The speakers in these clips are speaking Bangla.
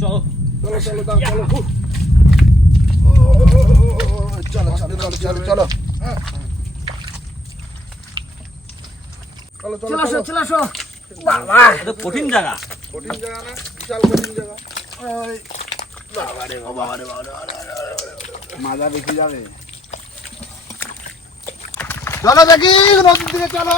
চলো। চলো চলো দাও চলো। চলো চলো চলো চলো চলো। হ্যাঁ। চলো চলো চলে আসো চলো। চলে আসো। এটা কঠিন জায়গা। কঠিন জায়গা না বিশাল কঠিন জায়গা। এই, বাবা রে বাবা রে বাবা রে, বাবা রে, বাবা রে, বাবা রে। মাজা দেখি যাবে। চলো দেখি নদীর দিকে চলো।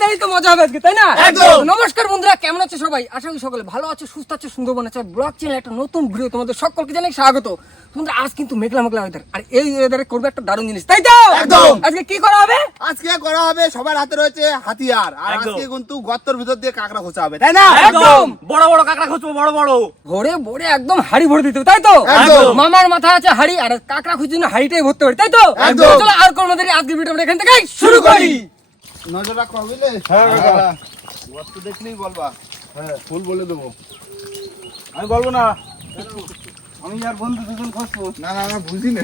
দাঁড়িয়ে তো মজা হবে আজকে তাই না? একদম। নমস্কার বন্ধুরা কেমন আছে সবাই? আশা করি সকলে ভালো আছে সুস্থ আছে সুন্দরবন আছে ব্লগ চ্যানেল একটা নতুন ভিডিও তোমাদের সকলকে জানাই স্বাগত। তোমরা আজ কিন্তু মেঘলা মেঘলা ওয়েদার আর এই ওয়েদারে করবে একটা দারুণ জিনিস তাই তো? একদম। আজকে কি করা হবে? আজকে করা হবে সবার হাতে রয়েছে হাতিয়ার আর আজকে কিন্তু গর্তর ভিতর দিয়ে কাঁকড়া খোঁচা হবে তাই না? একদম। বড় বড় কাঁকড়া খুঁজবো বড় বড়। ভরে ভরে একদম হাড়ি ভরে দিতে তাই তো? মামার মাথা আছে হাড়ি আর কাকড়া খুঁজছি না হাড়িটাই ভরতে পারি তাই তো। চলো আর কোনো দেরি আজকে ভিডিও আমরা এখান থেকে শুরু করি। নজর রাখো বুঝলে? হ্যাঁ গর্ত দেখলেই বলবা। হ্যাঁ ফুল বলে দেবো। আমি বলব না। আমি আর বন্ধু দুজন খসবো না না না বুঝি না।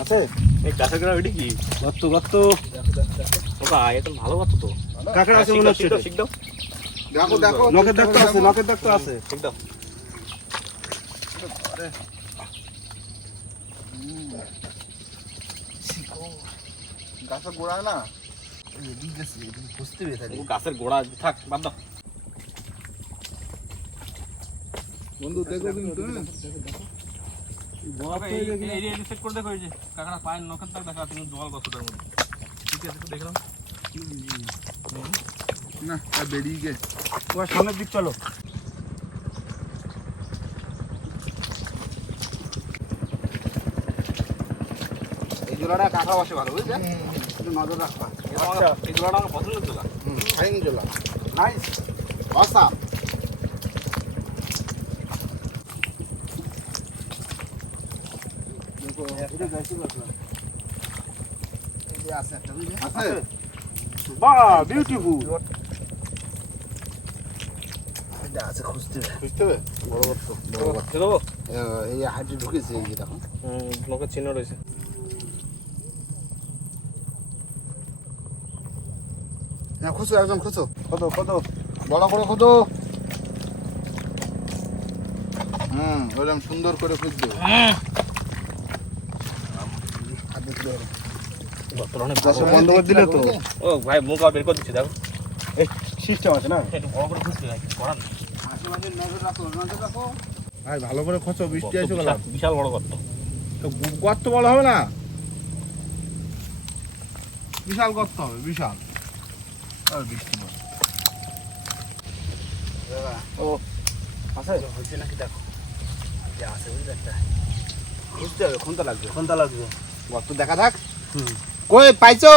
আছে? এই গাছের গোড়া ওইটা কি? গত্ত গত্ত। বাবা এটা ভালো কথা তো। কাঁকড়া আছে মনে হচ্ছে শিখ দাও দেখো দেখো। নখের দাগ তো আছে নখের দাগ তো আছে। শিখ দাও। গাছের গোড়া না? গাছের গোড়া থাক বাদ দাও। বন্ধু দেখো কিন্তু হ্যাঁ? বাবা, এই এই এই সেট করে দেখো এই যে কাঁকড়া পায়ের নখের দাগ দেখা তুমি জল গছটার মধ্যে। ঠিক আছে দেখলাম না তা বেরিয়ে গে তোমার সামনের দিক চলো। এই জোড়াটা কাঁকড়া বসে ভালো বুঝলে? একটু নজর রাখবা। এই গোড়াটা আমার পছন্দের জোড়া ফাইন জোড়া নাইস অসাম বিউটিফুল আছে? খুঁজতে বুঝতে হবে? বড় বড় বড় এই হাঁটি ঢুকেছে এই দেখো। নখের চিহ্ন রয়েছে। খুঁজো একদম খুঁজো। কত কত বড় করে খুঁজো। হুম ওরকম সুন্দর করে খুঁজছো দশ বন্ধ করে দিলে তো। ও ভাই মুখ আর বের করে দিচ্ছি দেখো। সিস্টেম আছে না? একটু বড় করে খুঁজতে হয় করার নেই। আশেপাশে নজর রাখো নজর রাখো ভাই ভালো করে খোঁচো বৃষ্টি গেল। বিশাল- বড় গর্ত। তো গর্ত বলা হবে না? বিশাল গর্ত হবে বিশাল। আর বৃষ্টি পড়ে। ও আছে? হচ্ছে নাকি দেখো যে আছে বুঝলে একটা বুঝতে হবে কোনটা লাগবে? কোনটা লাগবে? গর্ত দেখা থাক কই পাইছো?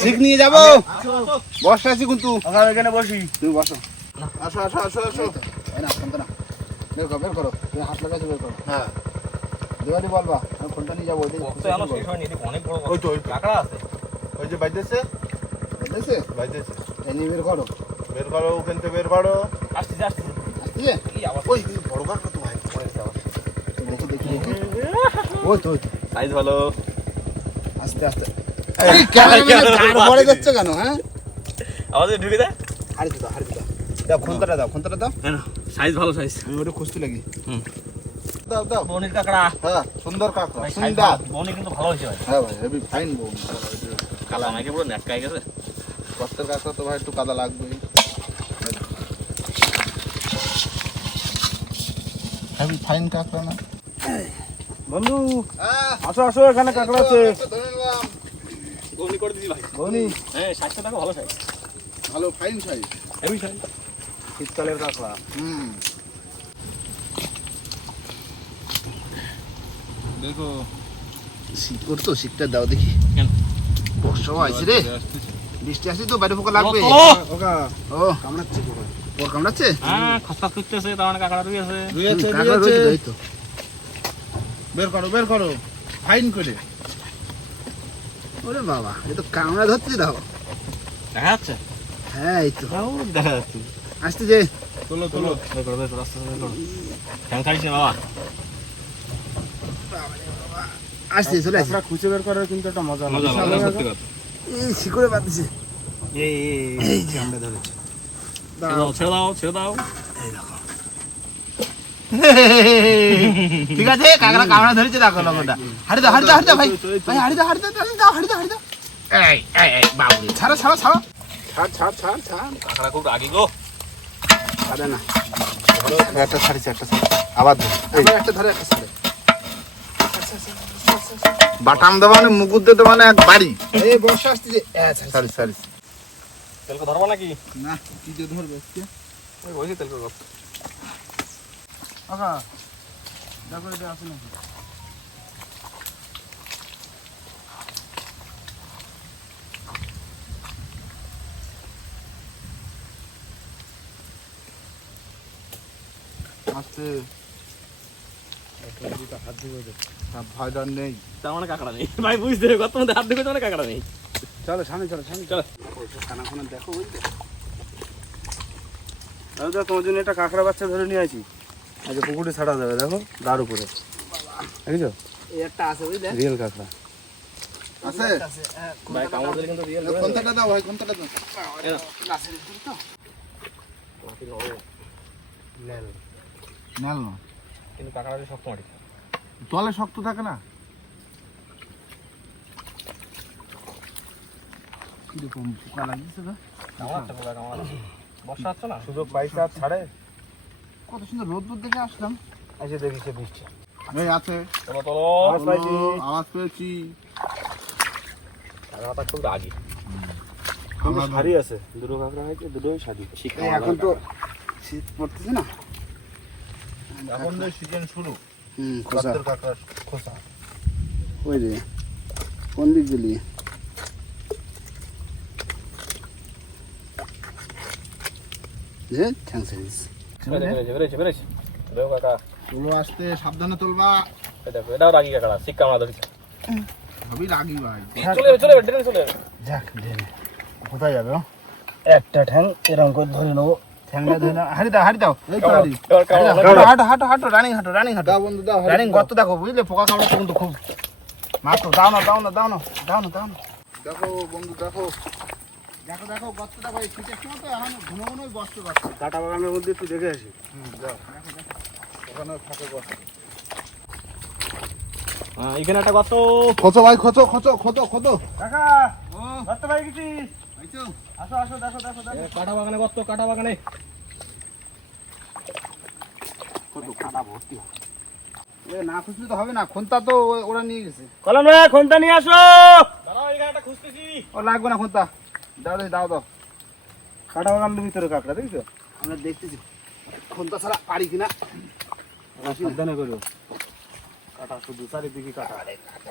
শিখ নিয়ে যাব? বর্ষা আছি কিন্তু। আমরা এখানে বসি। তুমি বসো। আসো আসো আসো আসো। এই না ফোনটা না। বের করো বের করো। তুমি হাত লাগাইছো বের করো। হ্যাঁ। দেওয়ালি বলবা আমি ফোনটা নিয়ে যাব শেষ হয়নি অনেক বড় ওই তো, ওই তো। কাঁকড়া আছে। ওই যে বাইতেছে বাইতেছে এই বের করো। বের করো ওখান থেকে বের করো। আসতেছে আসছে এই আবার ওই বড় কাঠ কত ভাই? পড়েছে আবার দেখি দেখি দেখি। ওই তো সাইজ ভালো। আস্তে আস্তে। এই গাড় পড়ে যাচ্ছে কেন হ্যাঁ? আমাদের ঢুকে দেয় হাড়ি দাও হাড়ি দাও দাও খুন্তাটা দাও। খুন্তাটা দাও সাইজ ভালো সাইজ। আমি ওটা খুঁজতে লাগি। হুম। দাও দাও। বনের কাঁকড়া। হ্যাঁ সুন্দর কাঁকড়া সুন্দর। বনে কিন্তু ভালো হয়েছে ভাই। হ্যাঁ ভাই হেভি ফাইন বোন। কালা আমাকে পুরো নেটকাই গেছে। কষ্টের কাঁকড়া তো ভাই একটু কাদা লাগবেই। হেভি ফাইন কাঁকড়া না। বন্ধু হ্যাঁ। আসো আসো এখানে কাঁকড়া আছে। করে ভাই। হ্যাঁ সাইজটা দেখো ভালো সাইজ ভালো ফাইন সাইজ হেভি সাইজ শীতকালের কাঁকড়া। হুম। দেখো শীত করতো শীতটা দাও দেখি। কেন? বর্ষাও আইছে রে। বৃষ্টি আসছে তো বাইরে পোকা লাগবে। ও কামড়াচ্ছে পোকা ওর কামড়াচ্ছে? হ্যাঁ খসখস করতেছে তার মানে কাঁকড়া বের করো বের করো। ফাইন করে। ওরে বাবা এ তো কামড়া ধরছে দেখো দেখা যাচ্ছে? হ্যাঁ এই তো। দেখা যাচ্ছে। আসতে যে। তোলো তোলো। বের করো বের করো আস্তে আস্তে বের করো। ঠ্যাং ছাড়িস না বাবা আসতে চলে আসছে। খুঁজে বের করার কিন্তু একটা মজা মজা সত্যি কথা। এই শিকড়ে বাঁধছে। এই এই যে আমরা ধরেছি। ছেড়ে দাও ছেড়ে দাও। ছেড়ে দাও ঠিক আছে? কাকড়া কামড়া ধরেছে দেখো হাড়ি দাও হাড়ি দাও হাড়ি দাও ভাই। ভাই হাড়ি দাও হাড়ি দাও হাড়ি দাও হাড়ি দাও হাড়ি দাও। এই এই এই বাবু। ছাড়ো ছাড়ো ছাড়ো। ছাড় ছাড় ছাড় ছাড়। কাঁকড়া খুব রাগি গো। ছাড়ে না। একটা ছাড়িছে একটা ছাড়িছে আবার ধর। একটা ধরে একটা ছাড়ে। বাটাম দেওয়া মানে মুকুর দিয়ে দেওয়া মানে এক বাড়ি। এই বর্ষা আসতেছে। ছাড় সারি সারি তেলকে ধরবা নাকি? না কি দিয়ে ধরবে ওই বসে তেলকে ধর কাকা দেখো এটা আছে নাকি? আসতে। ভয় ডর নেই। তার মানে কাঁকড়া নেই। ভাই বুঝতে হবে কত হাত দেখে মানে কাঁকড়া নেই। চলো সামনে চলো সামনে চলো। খানা খানা দেখো বুঝলে দাদা তোমার জন্য একটা কাঁকড়া বাচ্চা ধরে নিয়ে আসি আজকে পুকুরে ছাড়া যাবে দেখো দাঁড় উপরে। দেখেছ? এই একটা আছে বুঝলে? রিয়েল কাঁকড়া। আছে? ভাই কামড় দিলে কিন্তু রিয়েল কোনটা দাও ভাই কোনটা দাও? নেল। না। কিন্তু কাঁকড়াটা শক্ত মাটি। তলে শক্ত থাকে না? কীরকম পোকা লাগিয়েছে কামড় বর্ষা হচ্ছে না? সুযোগ পাইছে আর ছাড়ে। কত সুন্দর রোদ্দুর দেখে আসলাম। এসে দেখি সে বৃষ্টি। এই আছে। আওয়াজ পাইছি। আওয়াজ পেয়েছি। কাঁকড়াটা খুব রাগি। শাড়ি আছে। দুটো কাঁকড়া হয়েছে দুটোই শাড়ি। এখন তো শীত পড়তেছে না? এখন তো সিজন শুরু। হুম খোসা। খোসা। ওই রে কোন দিক গেলি যে ঠ্যাং সাইজ বেড়েছে বেড়েছে বেড়েছে দেখো কাকা তুলো আসতে সাবধানে তুলবা এটাও রাগি কাঁকড়া শিক কামড়া ধরেছে সবই রাগি ভাই চলে চলে চলে যাক ঢেলে কোথায় যাবে ও? একটা ঠ্যাং এরকম করে ধরে নেব ঠ্যাংটা ধরে নাও হাঁড়ি দাও হাঁড়ি দাও হাঁটো হাঁটো হাঁটো রানিং হাঁটো রানিং হাঁটো বন্ধু দাও রানিং গর্ত দেখো বুঝলে পোকা কামড়াচ্ছে কিন্তু খুব মাত্র দাও না দাও না দাও না দাও না দাও না দেখো বন্ধু দেখো দেখো দেখো দেখো এই শীতের সময় তো এখন ঘন ঘনই গর্ত কাটা বাগানের মধ্যে একটু দেখে আসি। ওখানে থাকে হ্যাঁ, এখানে একটা কত খোঁচো ভাই খোঁচো খোঁচো খোঁচো খোঁচো। কাকা ও। কিছু? আসো আসো দেখো দেখো দেখো। কাটা বাগানে কত কাটা বাগানে। কত কাটা ভর্তি না খুঁজলে তো হবে না খন্তা তো ওরা নিয়ে গেছে। কলম খন্তা নিয়ে আসো। দাঁড়াও এখানে একটা খুঁজতেছি। ও লাগবে না খন্তা দাও দাও দাও কাটা বাগানের ভিতরে কাঁকড়া দেখছ? আমরা দেখতেছি। খন্তা ছাড়া পারি কিনা। সাবধানে করো। কাটা শুধু চারিদিকে কাটা।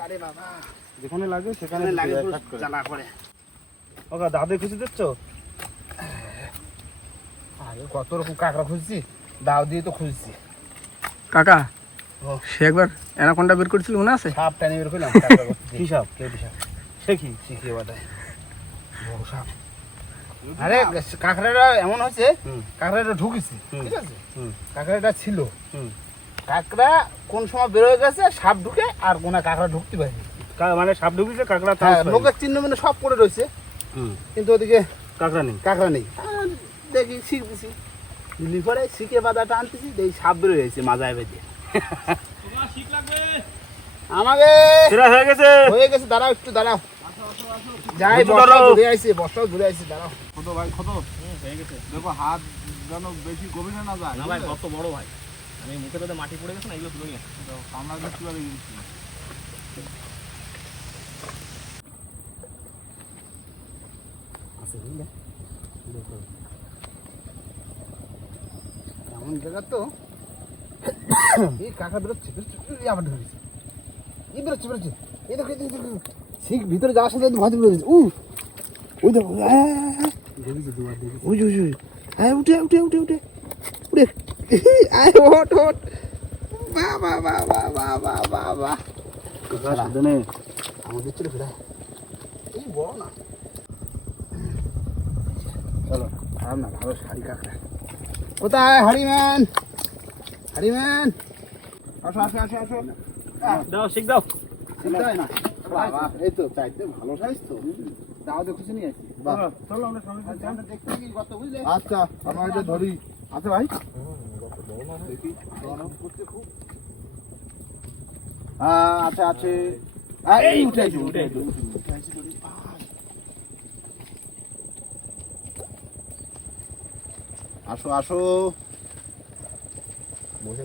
আরে বাবা। যেখানে লাগে সেখানে লাগে জ্বালা করে। ওকা দাদে খুঁজে দিচ্ছ আরে কত রকম কাঁকড়া খুঁজছি। দাও দিয়ে তো খুঁজছি। কাকা ও। সে একবার অ্যানাকোন্ডা বের করেছিল মনে আছে? সাপ টানি বের করলাম। কি সাপ? কে সাপ? সে কি? শিখিয়ে সাপ। আরে কাঁকড়াটা এমন হয়েছে কাঁকড়াটা ঢুকেছে ঠিক আছে? কাঁকড়াটা ছিল। কাঁকড়া কোন সময় বের হয়ে গেছে সাপ ঢুকে আর কোনা কাঁকড়া ঢুকতে পারেনি। মানে সাপ ঢুকিছে কাঁকড়া হ্যাঁ লোকের চিহ্ন মানে সব পড়ে রয়েছে। কিন্তু ওদিকে কাঁকড়া নেই। কাঁকড়া নেই। দেখি শিখতেছি দিল্লি পরে শিখে বাদাটা আনতেছি দেখি সাপ বের হয়েছে মাজায় বেঁধে। তোমার শিখ লাগবে। আমাকে হয়ে গেছে। হয়ে গেছে দাঁড়াও একটু দাঁড়াও। যাই বস্তা ঘুরে আইছি বস্তাও ঘুরে আইছি দাঁড়াও। কত ভাই কত? হয়ে গেছে। দেখো হাত যেন বেশি গভীরে না যায় না ভাই কত বড় ভাই। আমি মুখে তাতে মাটি পড়ে গেছে না এগুলো তুলে নিয়ে। কামড়া দেখতে পারি আছে এমন জায়গা তো এই কাকা বেরোচ্ছে বেরোচ্ছে আবার ঢুকেছে এই বেরোচ্ছে বেরোচ্ছে। এই দেখো, এই দেখো। ঠিক ভিতরে যাওয়ার সাথে ভাতে বেরোচ্ছে উ ওই দেখো। ওই ওই ওই হ্যাঁ উঠে উঠে উঠে উঠে। উঠে। আয় বাহ বাহ বাহ বাহ বাহ বাহ বাহ বাহ সাবধানে। আমাদের চলে এই বড় না। চলো খারাপ না ভালো শাড়ি কাঁকড়া কোথায় হারিম্যান হারিম্যান আসো আসো আসো আসো। আহ, দাও। শিখ দাও। না এই তো চাইতে ভালো সাইজ তো। দাও চলো আমরা সামনে আচ্ছা, দেখতে গিয়ে কত বুঝলে? আচ্ছা আমরা এটা ধরি। আছে ভাই? দেখি। গরম খুব হ্যাঁ আছে হ্যাঁ, এই। আসো আসো। বসে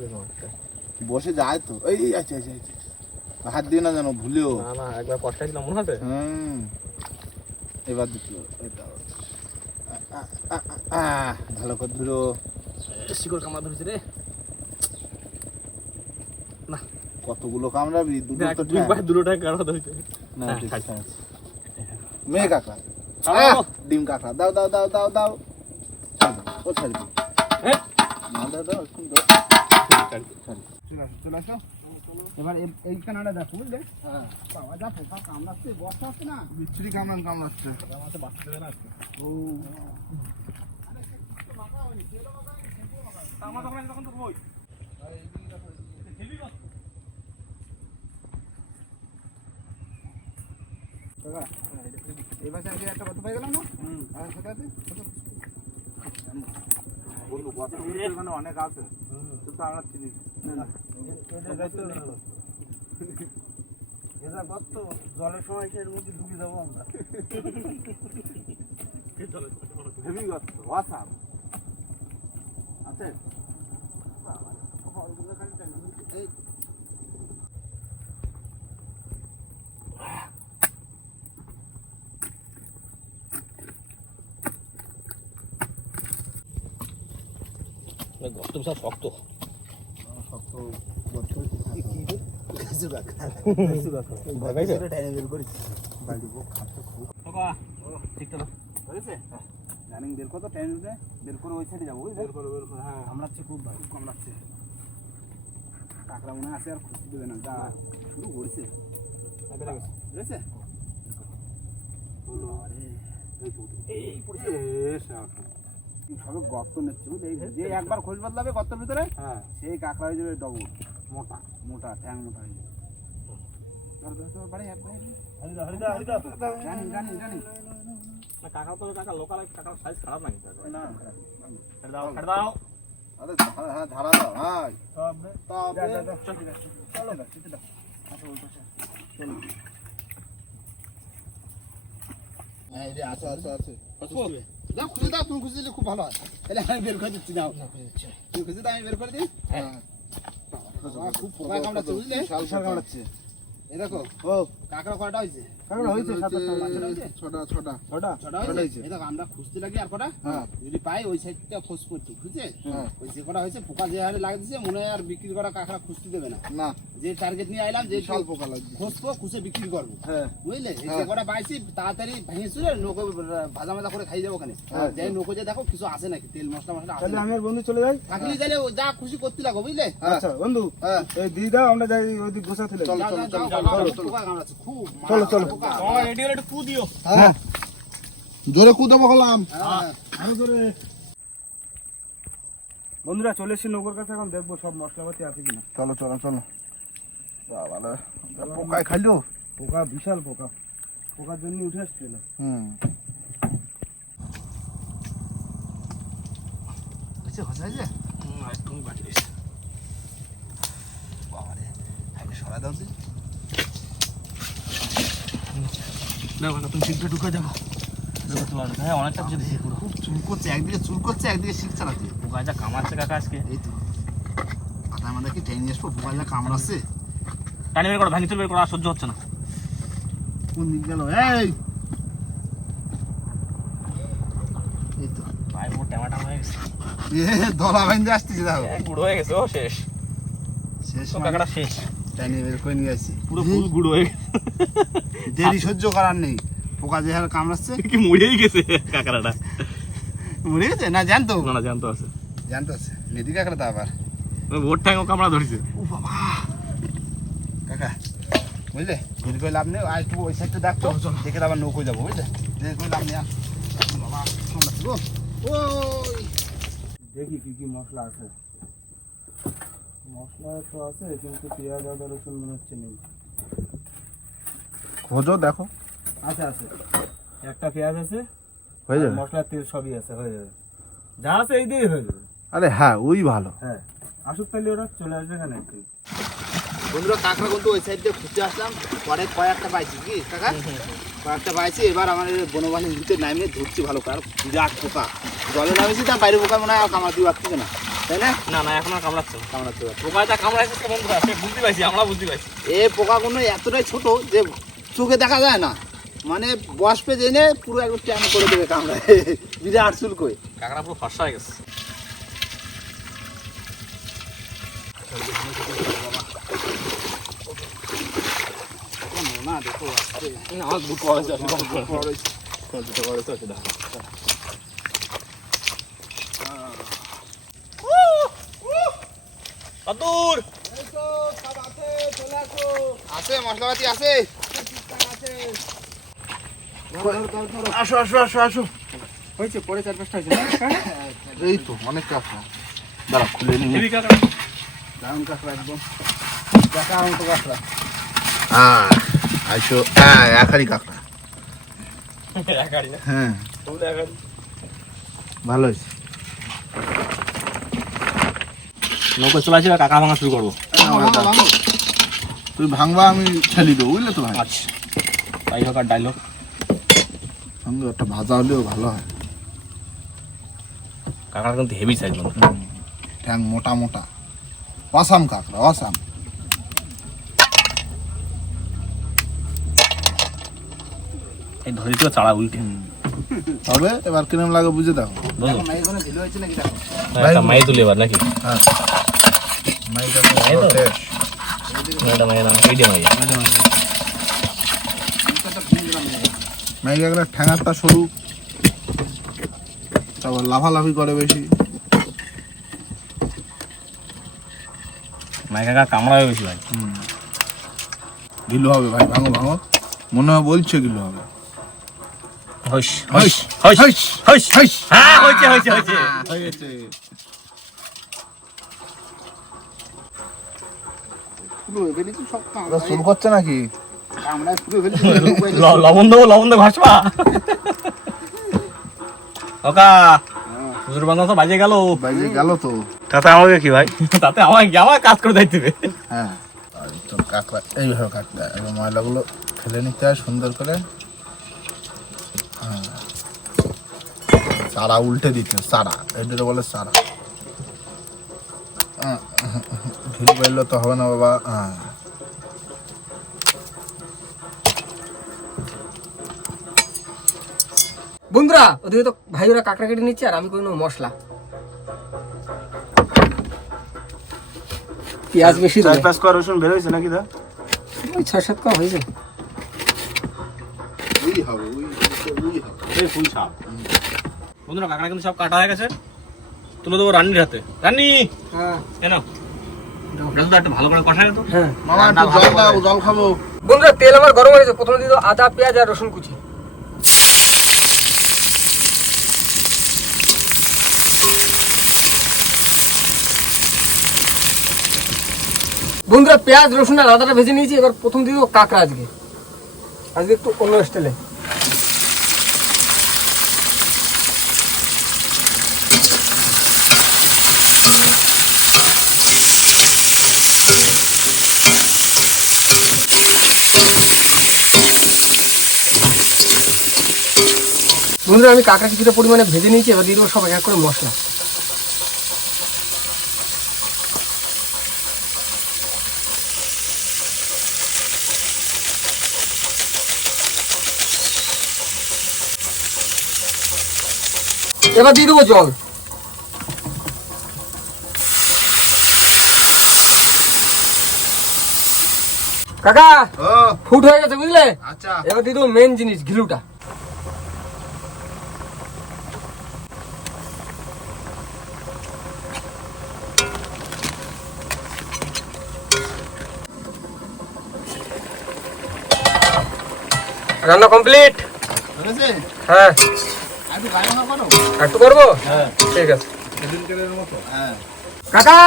বসে যায় তো। এই আচ্ছা আচ্ছা আচ্ছা। হাত দিয়ে না জানো ভুলেও। না না একবার কষ্টা ছিল মনে আছে? হুম। এবার এটা ভালো করে ধরো শিকড় কামড়া ধরেছে রে। কতগুলো কামড়াবি? দুটো তো দুই ঠ্যাং। পায়ে দুটোটাই কামড়া ধরেছে। না হ্যাঁ, ঠিক আছে মেয়ে কাকা ডিম কাকা দাও দাও দাও দাও দাও। ও ছাড়বি। হ্যাঁ। না দাও দাও এখন দাও ছাড়। চলে আসো চলে আসো। এবার এই- কানাডা দেখো বুঝলে? হ্যাঁ। বাবা যা পোকা কামড়াচ্ছে বর্ষা আছে না? বিচ্ছিরি কামড়ান কামড়াচ্ছে। আমাকে বাঁচতে দেবে না ও। তো একটা কত পেয়ে গেলাম না? আর কত? বন্ধু গত অনেক আছে। কিন্তু আমরা চিনি না। জলের সময় মধ্যে ঢুকে যাব আমরা। হেভি গর্ত ওয়াসাম আছে? এই গর্ত বিশাল শক্ত। টাইম বের করি টাইম বের করে ওই সাইডে যাব বুঝলে বের করে বের করে হ্যাঁ কামড়াচ্ছে খুব ভাই কাকড়া মনে আছে আর খুঁজতে দেবে না যা শুরু করেছে বুঝেছে এই পড়ছে সবে গর্ত নিচ্ছে যে একবার খোঁজ বদলাবে গর্তের ভিতরে হ্যাঁ। সেই কাঁকড়া হয়ে যাবে ডবল। মোটা। মোটা ট্যাং মোটা হয়ে যাবে। কাকা তো কাকা লোকাল কাকার সাইজ খারাপ না। না দাও দাও। আরে হ্যাঁ ধারা দাও হ্যাঁ তবে তবে। চলো। দাও চলো। হ্যাঁ এই দাও খুঁজে দাও তুমি খুঁজে দিলে খুব ভালো হয়। তাহলে আমি বের করে দিচ্ছি দাও তুমি খুঁজে দাও আমি বের করে দিই। হ্যাঁ। খুব পোকা কামড়াচ্ছে বুঝলে? কামড়াচ্ছে। এই দেখো ও। কাঁকড়া কয়টা হয়েছে? আমরা খুঁজতে লাগি আর কটা? হ্যাঁ। যদি পাই ওই সাইডটা খোঁজ করছি বুঝছে হ্যাঁ। ওই যে কটা হয়েছে পোকা যে হারে লাগিয়েছে মনে হয় আর বিক্রি করা কাঁকড়া খুঁজতে দেবে না। না। যে টার্গেট নিয়ে আইলাম যে বিশাল পোকা লাগছে। খুঁজবো খুঁজে বিক্রি করব। বুঝলে? এই যে। কটা পাইছি তাড়াতাড়ি ভেঙে চুলে নৌকো ভাজা মাজা করে খাই যাব ওখানে। যাই নৌকো যে দেখো কিছু আছে নাকি তেল মশলা মশলা আছে আমি বন্ধু চলে যাই? থাকলে তাহলে যা খুশি করতে লাগো বুঝলে? আচ্ছা বন্ধু হ্যাঁ। দাও আমরা যাই ওই দিক গোসা চলো, চলো। হ্যাঁ জোরে কুদাবো হলাম হ্যাঁ, আরও জোরে বন্ধুরা চলে এসেছি নৌকোর কাছে এখন দেখব সব মশলাপাতি আছে কিনা। চলো চলো চলো। পোকায় খাইলো? পোকা বিশাল পোকা। পোকার জন্য উঠে আসছিল হুম। হয়েছে হয়েছে একটু বাকি রয়েছে বাবা রে সরা দাও না না তুমি শিখতে ঢুকে দেখো হ্যাঁ অনেকটা কিছু পুরো। খুব চুল করছে একদিকে চুল করছে একদিকে শিখ চালাচ্ছে। পোকা কামাচ্ছে কাকা আজকে। এই তো। পাতা আমাদের কি টেনে আসব? পোকা কামড়াচ্ছে। টানি বের করো ভাঙি চুল বের করো আর সহ্য হচ্ছে না। কোন দিক গেল? এই! এই তো। পায়ে পুরো ট্যামাটা হয়ে গেছে। এ দলা বাইন্দে আসতেছে দেখো। এ, হয়ে গেছে ও শেষ। শেষ কাকাটা শেষ। টাইনে বের করে নিয়ে আসছি। পুরো ফুল গুঁড়ো হয়ে গেছে। দেরি সহ্য করার নেই। পোকা যে হারে কামড়াচ্ছে কি মরেই গেছে কাকারাটা মরে গেছে? না জানতো না না জানতো আছে। জানতো আছে। নেদি কাকড়া তো আবার। ওর ঠ্যাংও কামড়া ধরেছে। ও বাবা। কাকা বুঝলে? ভিড় করে লাভ নেই। আর একটু ওই সাইডটা দেখো দেখে আবার নৌকো যাব বুঝলে? দেখে করে লাভ নেই। বাবা সামলাচ্ছি গো। ওই। দেখি কি কি মশলা আছে। মশলা তো আছে কিন্তু পেঁয়াজ আদা রসুন মনে হচ্ছে নেই। খোঁজো দেখো। আছে আছে। একটা পেঁয়াজ আছে হয়ে যাবে? মশলার তেল সবই আছে হয়ে যাবে। যা আছে এই দিয়েই হয়ে যাবে। আরে হ্যাঁ ওই ভালো। হ্যাঁ। আসুক তাহলে ওরা চলে আসবে এখানে একটু বন্ধুরা কাঁকড়া কিন্তু ওই সাইড দিয়ে খুঁজতে আসলাম। পরে কয়েকটা পাইছি কি কাকা? কয়েকটা পাইছি এবার আমার বনবাহিনীর ভিতরে নামিয়ে ধরছি ভালো করে বিরাট পোকা জলে নামেছি তা বাইরে পোকা মনে হয় আর কামড় দিয়ে পারছি না। তাই না? না না এখন আর কামড়াচ্ছে না। যা কামড়াইছে বন্ধুরা সে বুঝতে পারছি আমরা বুঝতে পারছি। এ পোকাগুলো এতটাই ছোট যে চোখে দেখা যায় না। মানে বসপে জেনে পুরো একদম ট্যান করে দেবে কামড়ায়। বিরাট চুল কই। কাঁকড়া পুরো ফর্সা হয়ে গেছে। না দেখো না। দুটো আছে দেখো আছে মশলাপাতি আছে? আসো আসো আসো আসো। হয়েছে পরে চার পাঁচটা হয়েছে। এই তো অনেক কাঁকড়া দাঁড়া খুলে নিয়ে হেভি কাঁকড়া দারুণ কাঁকড়া একদম দেখা মতো কাঁকড়া হ্যাঁ আইসো। হ্যাঁ একারি কাঁকড়া। হ্যাঁ। ভালো হয়েছে। নৌকো চলে আসি কাকা ভাঙা শুরু করব। তুই ভাঙবা আমি ঠেলি দেবো বুঝলে তো ভাই? আচ্ছা। তাই হোক আর ডাইল হোক সঙ্গে একটা ভাজা হলেও ভালো হয়। কাঁকড়া কিন্তু হেভি সাইজ বন্ধু ঠ্যাং মোটা মোটা। অসাম কাঁকড়া অসাম। এই ধরে তো চাড়া উল্টে। তবে এবার কিরম লাগে বুঝে দেখো? বুঝলো ভাই, একটা মাই তুলি এবার নাকি? হ্যাঁ। মাই তো? এটা মাই না মিডিয়াম মাই মাই কাঁকড়ার ঠ্যাঙারটা সরু। তারপর লাফালাফি করে বেশি। কাকা কামড়াবে বেশি ভাই। গিলু হবে ভাই ভাঙো ভাঙো। মনে হয় বলছে গিলু হবে। হইস হইস, হইস হইস, হইস হাইস হ্যাঁ হইছে হইছে হইছে। হয়েছে চুল করছে নাকি? ল- লবণ দেবো লবণ দেবো ওকা হুজুর বান্ধব তো বাজে গেল। বাইরে গেল তো। তাতে আমাকে কি ভাই? তাতে আমার কি? আমার কাজ করে দিতে হবে হ্যাঁ। তো কাঁকড়া এইভাবে কাঁকড়া এবার ময়লাগুলো ফেলে নিতে হয় সুন্দর করে। হ্যাঁ। সারা উল্টে দিতে হয়, সারা এটা বলে সারা ঘিরে বেরলে তো হবে না বাবা। হ্যাঁ। বন্ধুরা ওদিকে তো ভাই ওরা কাঁকড়া কেটে নিচ্ছে আর আমি করে নেব মশলা। পেঁয়াজ বেশি চার পাঁচ কোয়া রসুন বেরোইছে নাকি দা? ওই ছয় সাত কম হয়েছে বন্ধুরা কাঁকড়া কিন্তু সব কাটা হয়ে গেছে। তুলে দেবো রান্নির হাতে। রান্নি! হ্যাঁ। কেন একটু ভালো করে কষায় তো। হ্যাঁ। বন্ধুরা তেল আমার গরম হয়েছে প্রথমে দিয়ে আদা পেঁয়াজ আর রসুন কুচি। বন্ধুরা, পেঁয়াজ, রসুন আর আদাটা ভেজে নিয়েছি, এবার প্রথম দিয়ে দেবো কাঁকড়া আজকে। আজকে একটু অন্য স্টাইলে। বন্ধুরা, আমি কাঁকড়া কিছুটা পরিমাণে ভেজে নিয়েছি, এবার দিয়ে দেবো সব এক করে মশলা। এবার দিয়ে দেবো জল। কাকা ফুট হয়ে গেছে বুঝলে? আচ্ছা। এবার দিয়ে দেবো মেন জিনিস ঘিলুটা। রান্না কমপ্লিট হ্যাঁ। একটু করব? ঠিক আছে। হ্যাঁ কাকা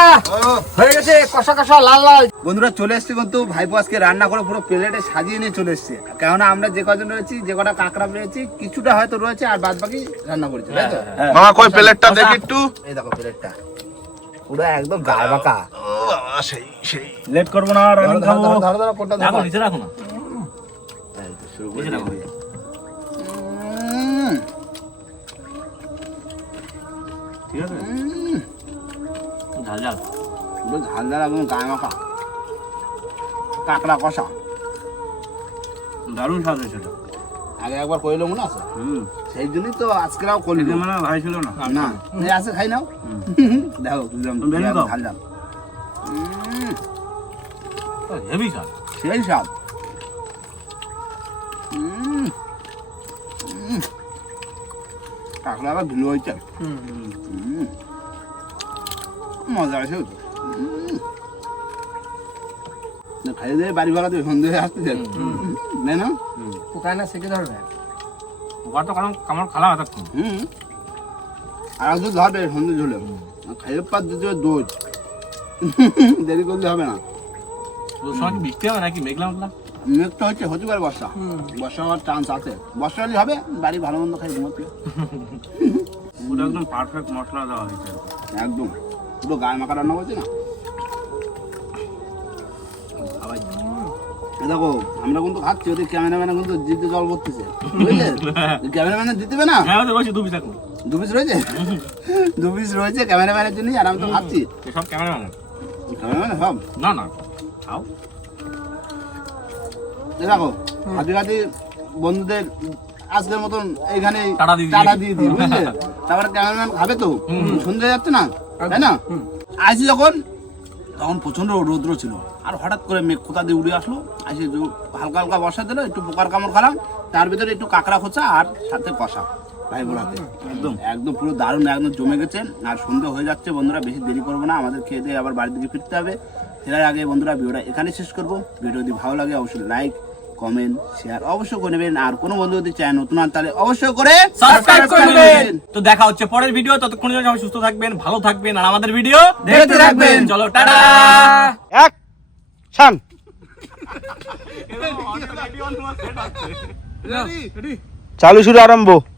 হয়ে গেছে কষা কষা লাল লাল। বন্ধুরা চলে এসছে কিন্তু ভাইপো আজকে রান্না করে পুরো প্লেটে সাজিয়ে নিয়ে চলে এসছে। কেননা আমরা যে কজন রয়েছি যে কটা কাঁকড়া পেয়েছি কিছুটা হয়তো রয়েছে আর বাদ বাকি রান্না করেছি তাই তো? মামা কই প্লেটটা দেখি একটু। এই দেখো প্লেটটা। পুরো একদম গায়ে বাঁকা। লেট করব না আর ধরো আমি ধরো খাব। ধরো ধরো ধরো ধরো। নিচে রাখো না। শুরু করে ঠিক আছে? ঝাল ঝাল পুরো ঝাল ঝাল একদম গায়ে মাখা। কাঁকড়া কষা। দারুণ স্বাদ আগে একবার কইলো মনে আছে হুম। সেই জন্যই তো আজকেরাও এটা মানে ভাই ছিল না। না আছে খাই নাও। দেখো। ঝাল ঝাল হেভি স্বাদ। সেই স্বাদ। উম, কাঁকড়া আবার ধুলো হয়েছে মজা আছে খাইয়ে দিয়ে বাড়ি ভাড়া দিয়ে সন্দেহ আসতেছে না? না কোথায় না সেকে ধরবে ওটা তো কারণ আমার খালা এতক্ষণ হুম আর একটু ধরবে সন্ধ্যে ঝুলে খাইয়ে পাত দিতে দোজ দেরি করলে হবে না। বৃষ্টি হবে নাকি মেঘলা মেঘলা মেঘটা হচ্ছে হতে পারে বর্ষা। বর্ষা হওয়ার চান্স আছে। বর্ষা হলে হবে বাড়ি ভালো মন্দ খাই ঘুমোতে। পুরো একদম পারফেক্ট মশলা দেওয়া হয়েছে। একদম। পুরো গায়ে মাখা রান্না করছে না? দেখো আমরা কিন্তু খাচ্ছি ওদের ক্যামেরাম্যান কিন্তু জিতে জল করতেছে বুঝলে? ক্যামেরাম্যানে দিতে হবে না? হ্যাঁ বসে দু পিস এখন। দু পিস রয়েছে? দু পিস রয়েছে ক্যামেরাম্যানের জন্য আর আমি তো খাচ্ছি। সব ক্যামেরাম্যান ক্যামেরাম্যান সব? না না। খাও। দেখো বন্ধুদের আজকের মতন এইখানে টাটা দিয়ে দিই। বুঝলে? তারপরে ক্যামেরাম্যান খাবে তো? সন্ধ্যে যাচ্ছে না? তাই না? যখন তখন প্রচণ্ড রৌদ্র ছিল। আর হঠাৎ করে মেঘ কোথা দিয়ে উড়ে আসলো? আসি হালকা হালকা বর্ষা দিল একটু পোকার কামড় খালাম। তার ভিতরে একটু কাঁকড়া খোঁচা আর সাথে কষা ভাই বোলাতে একদম। একদম পুরো দারুণ একদম জমে গেছে। আর সন্ধ্যে হয়ে যাচ্ছে বন্ধুরা বেশি দেরি করব না। আমাদের খেয়ে দিয়ে আবার বাড়ির দিকে ফিরতে হবে। ফেরার আগে বন্ধুরা ভিডিওটা এখানে শেষ করব। ভিডিও যদি ভালো লাগে অবশ্যই লাইক কমেন্ট শেয়ার অবশ্যই করে নেবেন। আর কোনো বন্ধু যদি চায় নতুন আর তাহলে অবশ্যই করে সাবস্ক্রাইব করে নেবেন। তো দেখা হচ্ছে পরের ভিডিও ততক্ষণ জন্য সবাই সুস্থ থাকবেন ভালো থাকবেন আর আমাদের ভিডিও দেখতে থাকবেন। চলো টাটা! এক শান চালু শুরু আরম্ভ।